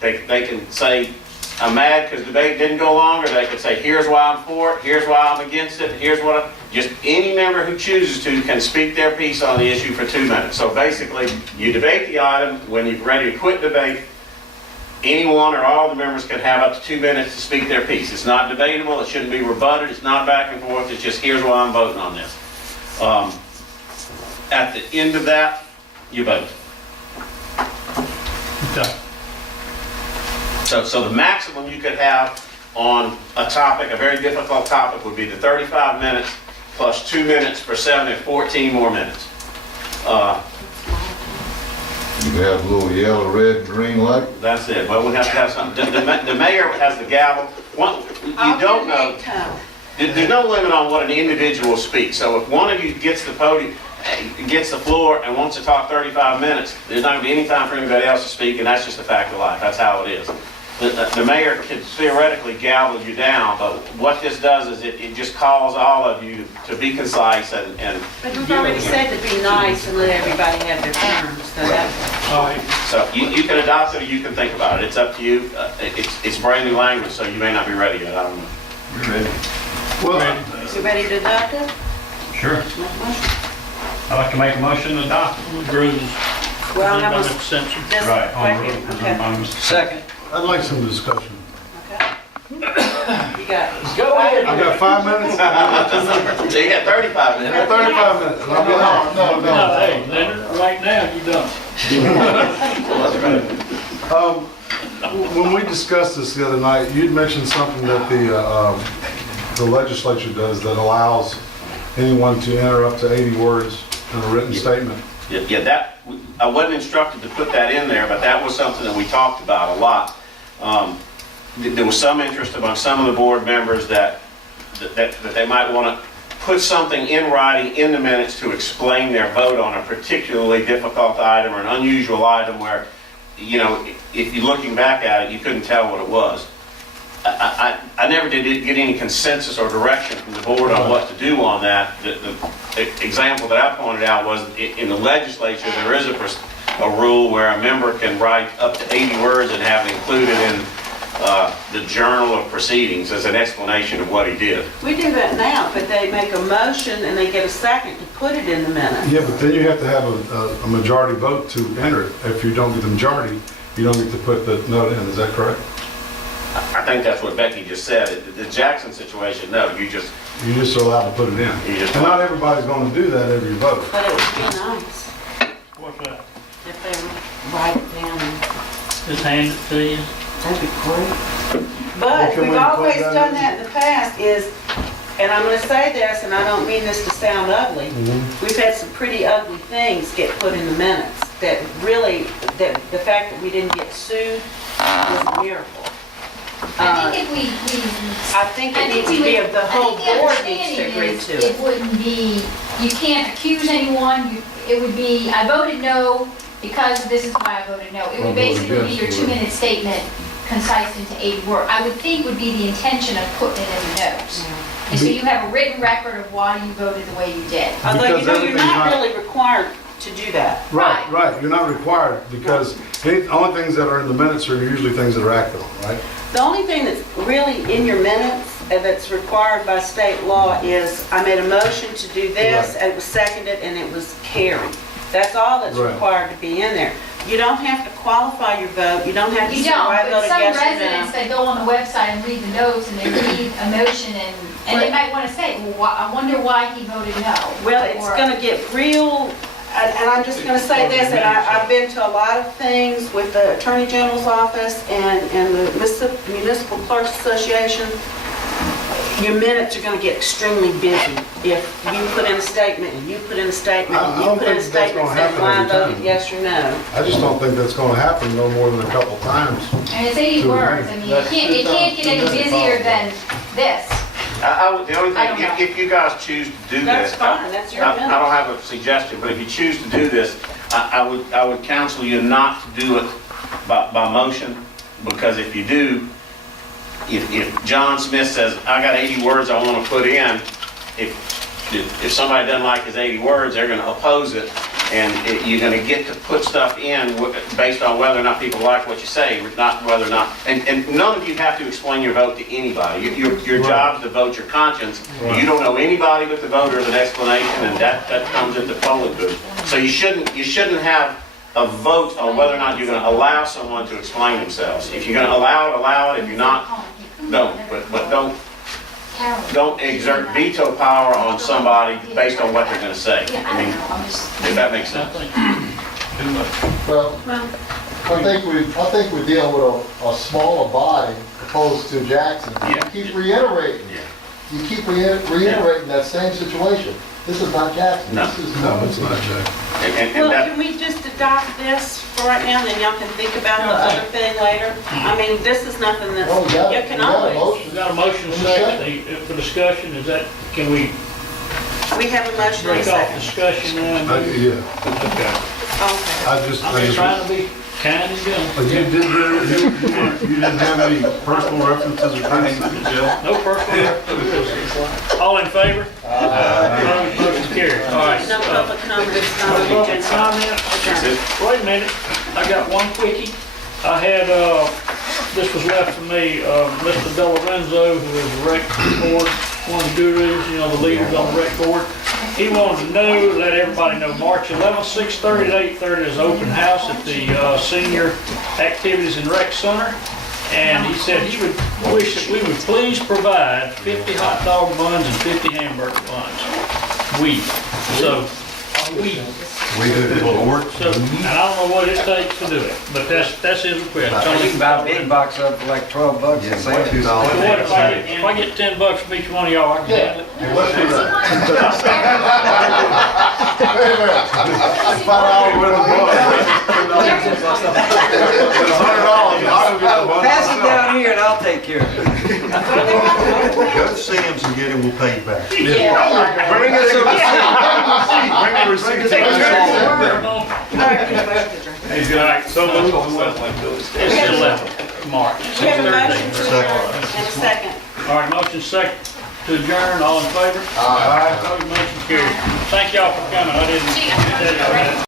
They can say, I'm mad because debate didn't go longer. They could say, here's why I'm for it, here's why I'm against it, here's what just any member who chooses to can speak their piece on the issue for 2 minutes. So basically, you debate the item. When you're ready to quit debate, anyone or all the members can have up to 2 minutes to speak their piece. It's not debatable, it shouldn't be rebutted, it's not back and forth, it's just here's why I'm voting on this. At the end of that, you vote. Okay. So the maximum you could have on a topic, a very difficult topic, would be the 35 minutes plus 2 minutes for 7 and 14 more minutes. You have a little yellow, red, green light. That's it. Well, we have to have something. The mayor has the gavel. You don't know. There's no limit on what an individual speaks. So if one of you gets the podium, gets the floor and wants to talk 35 minutes, there's not going to be any time for anybody else to speak, and that's just a fact of life. That's how it is. The mayor can theoretically gavel you down, but what this does is it just calls all of you to be concise and But we've already said to be nice and let everybody have their turn, so that's. All right. so you can adopt it or you can think about it. It's up to you. It's brand new language, so you may not be ready yet. I don't know. You're ready. Well, Is you ready to adopt it? Sure. I'd like to make a motion to adopt. Rules. Well, I By was, Mr. Simpson. this, Right. On right the here, roll. okay, On Mr. Second. I'd like some discussion. okay. You got. Go ahead. I got 5 minutes. So you got 35 I minutes. got 35 minutes. I'll be home. No, hey, Leonard, right now, you done. When we discussed this the other night, you'd mentioned something that the legislature does that allows anyone to enter up to 80 words in a written statement. Yeah, that, I wasn't instructed to put that in there, but that was something that we talked about a lot. There was some interest among some of the board members that they might want to put something in writing in the minutes to explain their vote on a particularly difficult item or an unusual item where, you know, if you're looking back at it, you couldn't tell what it was. I never did get any consensus or direction from the board on what to do on that. The example that I pointed out was in the legislature, there is a rule where a member can write up to 80 words and have it included in the journal of proceedings as an explanation of what he did. We do that now, but they make a motion and they get a second to put it in the minutes. Yeah, but then you have to have a majority vote to enter it. If you don't get the majority, you don't get to put the note in. Is that correct? I think that's what Becky just said. The Jackson situation, no, you just, You're just allowed to put it in. You just- And not everybody's going to do that every vote. But it would be nice What's that? if they write it down. Just hand it to you. That'd be great. But Well, can we've we always put that done in? that in the past is, and I'm gonna say this, and I don't mean this to sound ugly, we've had some pretty ugly things get put in the minutes that really, that the fact that we didn't get sued was a miracle. I think if we I think it needs to be, the whole board needs to agree to it it. wouldn't be, you can't accuse anyone, it would be, I voted no because this is why I voted no. It Well, would basically be yes, your it would. 2-minute statement concise into 80 words. I would think would be the intention of putting it in the notes. And so you have a written record of why you voted the way you did. Although, you Because know, you're everything's not not- really required to do that. Right, right. You're not required because the only things that are in the minutes are usually things that are acted on, right? The only thing that's really in your minutes and that's required by state law is, I made a motion to do this, Right. and it was seconded, and it was carried. That's all that's Right. required to be in there. You don't have to qualify your vote, you don't have to You say, don't, well, I but voted some yes or residents no. that go on the website and read the notes and they read a motion and they might want to say, well, I wonder why he voted no. Well, it's Or- gonna get real, and I'm just gonna say this, and I've been to a lot of things with the Attorney General's office and the Mississippi Municipal Clerks Association. Your minutes are gonna get extremely busy if you put in a statement and you put in a statement and I you don't put in a think that's statement gonna saying, happen well, I every voted time. yes or no. I just don't think that's going to happen no more than a couple times. And it's 80 To words, me. I mean, That's it can't get any 2,000 busier than this. the only I don't thing, know. if you guys choose to do That's this. fine, that's your I minute. don't have a suggestion, but if you choose to do this, I would counsel you not to do it by motion, because if you do, if John Smith says, I got 80 words I want to put in, if somebody doesn't like his 80 words, they're going to oppose it, you're gonna get to put stuff in based on whether or not people like what you say, not whether or not, and none of you have to explain your vote to anybody. Your job is to vote your conscience. You don't know anybody but the voter of an explanation, and that comes at the polling booth. So you shouldn't have a vote on whether or not you're gonna allow someone to explain themselves. If you're gonna allow it. If you're not, don't. But don't exert veto power on somebody based on what they're gonna say. I mean, if that makes I sense. think too much. Well, Well, I think we're dealing with a smaller body opposed to Jackson. Yeah. You keep reiterating, you keep reiterating that same situation. This is not Jackson. No. This is No, it's not, Jay. And well, that, can we just adopt this for right now, then y'all can think about the other thing later? I mean, this is nothing that's, Oh, you can got a always, We motion. got a motion second for discussion, is that, can we we have a motion and a break off second. discussion now? Yeah, Okay. Okay. I just, I'm just trying to be kind and But gentle. you didn't have any personal references or things? No personal. All in favor? Opposed, motion carried. All right. No public comments, no No public agenda. comment? that's it. Wait a minute, I got one quickie. I had, this was left for me, Mr. DeLorenzo, who is the rec board, one of the gurus, you know, the leaders on the rec board. He wanted to know, let everybody know, March 11th, 6:30 to 8:30 is open house at the Senior Activities and Rec Center. And he said he would wish that we would please provide 50 hot dog buns and 50 hamburger buns. So, We did it. and I don't know what it takes to do it, but that's his request. You can buy a big box up for like $12 and sell it. So what if I get $10 from each one of y'all, I can handle it? Let's do that. Pass it down here and I'll take care of it. Go to Sam's and get it, we'll pay you back. Bring the receipt. All right, so it's 11th, March. We have a motion to 6:30. adjourn and a second. All right, motion second to adjourn, all in favor? Opposed, motion carried. Thank y'all for coming, I didn't.